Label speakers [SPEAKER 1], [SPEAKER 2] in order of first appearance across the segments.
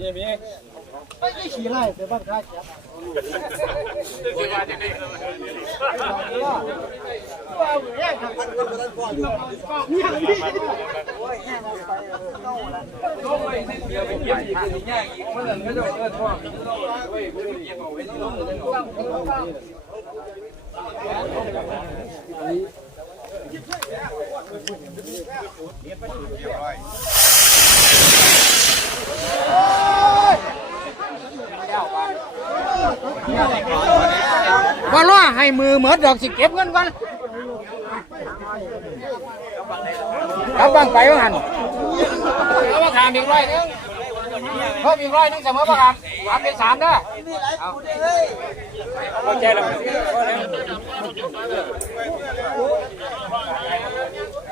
[SPEAKER 1] นี่มี
[SPEAKER 2] ไม่ได้ขี่ไล่แต่ บ้านข้าจับนี่หันพี่
[SPEAKER 1] เดี๋ยวไปเก็บอีกเป็นแง่อีกเมื่อนั้นก็จะเกิดท้องเฮ้ยไม่ได้เก็บเอาไว้องเลย
[SPEAKER 2] ว่าล่อให้มือเหมือนดอกสิเก็บเงินก่อนกลับบ้านไปว่าหันเอามาถามอีกร้อยนึงเพิ่มอีกร้อยนึงเสมอประกันสามเป็นสามเด้อเข้าใจแล้ว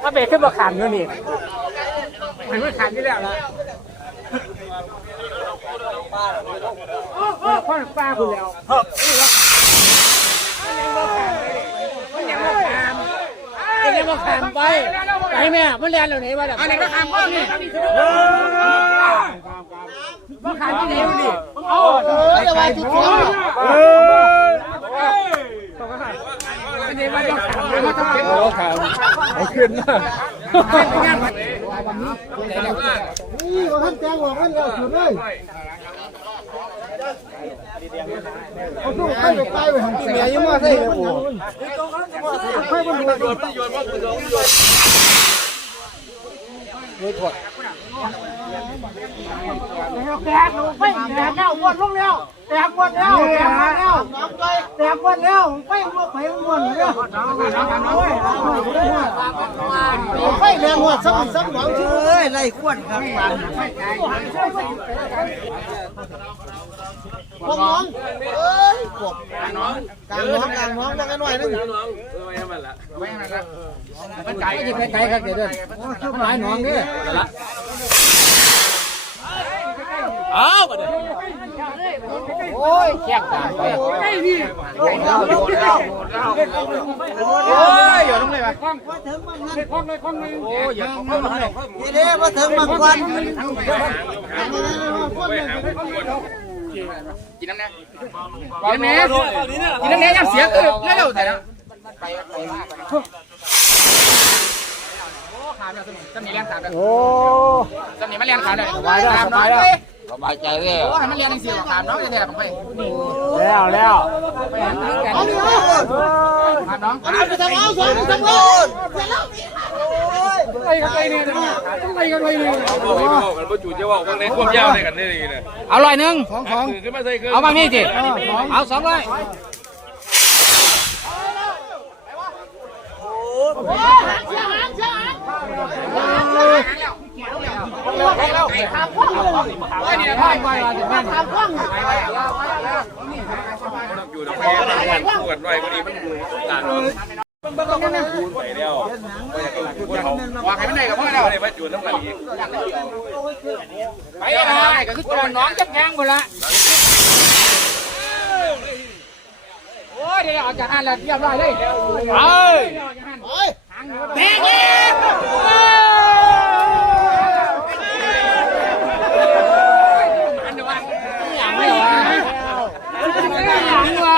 [SPEAKER 2] ถ้าเบรกขึ้นมาขันเงินนี่มันไม่ขันที่แล้วนะ พ่อป้าคุณแล้วมันยังมาขามมันยังมาขามไปไปแม่มันเรียนเหล่านี้มาแบบอันนี้ก็ขามข้อนี่มาขามที่ไหนวะนี่โอ้เออจะมาจุดนี้เอออันนี้มาต้องขามมาต้องเก็บ
[SPEAKER 1] โอ้ขาวเอาขึ้นนะ
[SPEAKER 2] นี่ก็ท่านแจ้งบอกว่าเราถือเลยเขาต้องไปไปไปหันเมียยังมาใส่เลยปู่ไปบนหัวโดน
[SPEAKER 1] โยนว่าคือโดนโยน
[SPEAKER 2] แตกไปแตกแล้ววนลงแล้วแตกวนแล้วแตกวนแล้วแตกวนแล้วไปวนไปวนแล้ว ไม่แรงหัวซ้ำซ้ำหวังชื่อเอ้ยไล่ขวดครับพวกน้องเอ้ยกบกลางน้องกลางน้องกลางน้องยังไงหน่อยนึง
[SPEAKER 1] ไม่ให้มันละไม่ให้มันละ
[SPEAKER 2] มันไก่ไปไก่ครับเดี๋ยวเด้อชุบหลายน้องเนี่ย
[SPEAKER 1] อ้าวมาเด้อ
[SPEAKER 2] โอ้ยแขกตามไปไก่นี่โอ้ยโดนแล้วโอ้ยอย่าลงเลยว่ะ
[SPEAKER 1] โอ้ยอย่าเข้ามาเลย
[SPEAKER 2] นี่เด้มาถึงมังกร
[SPEAKER 1] กินน้ำแน่กินน้ำแน่กินน้ำแน่ยังเสียคือเร็วแต่ละจำนี้เลี้ยงขาดเลย
[SPEAKER 2] โอ้
[SPEAKER 1] จำนี้มันเลี้ยงขาดเลย
[SPEAKER 2] ไปแล้วไปแล้ว
[SPEAKER 1] สบายใจเลยโอ้ให้มันเลี้ยงสี่ขาดน้องจะแทนผมไป
[SPEAKER 2] แล้วแล้ว
[SPEAKER 1] ไปหันกันขาดน้อง
[SPEAKER 2] ไปทางเอาสองทางโน้นไปกันไปเนี่ยไปกันไปเนี่ย
[SPEAKER 3] เอาบอกให้บอกกันว่าจู่จะว่าวันในความยาวในกันได้ดีนะ
[SPEAKER 1] เอาร้อยหนึ่ง
[SPEAKER 2] ของของ
[SPEAKER 3] ขึ้นมาใส่เกิน
[SPEAKER 1] เอาบางนี่สิเอาสองร้อย
[SPEAKER 2] นี่ พ่อไปว่าจะแม่น
[SPEAKER 3] อยู่ในแม่กันปวดไว้ก็ดีมันต่างกันไปแล้วก็อยากให้เขา
[SPEAKER 1] วางให้มันได้กับพ่อเรา
[SPEAKER 3] ไม่ได้มาจู่น้ำกันอีก
[SPEAKER 1] ไปอะไรก็คือตัวน้องจับแทงหมดละโอ้ยเดี๋ยวออกจากหันแล้วเรียบร้อยเลยไปแม่เงี้อันเดียวกันอย่างไม่หรออย่างวะ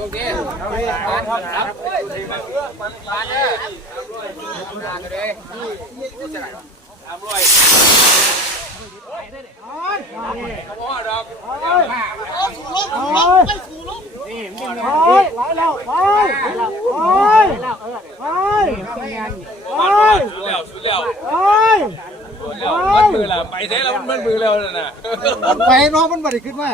[SPEAKER 1] โอเคผ่านครับผ่านเลยผ่านเลย
[SPEAKER 3] สร้อยพ่อดอก
[SPEAKER 2] ไปไหลแล้ว
[SPEAKER 3] มันมือแล้วนมือแล้วน่ะ
[SPEAKER 2] ไปน้องมันบ่ได้ขึ้นมา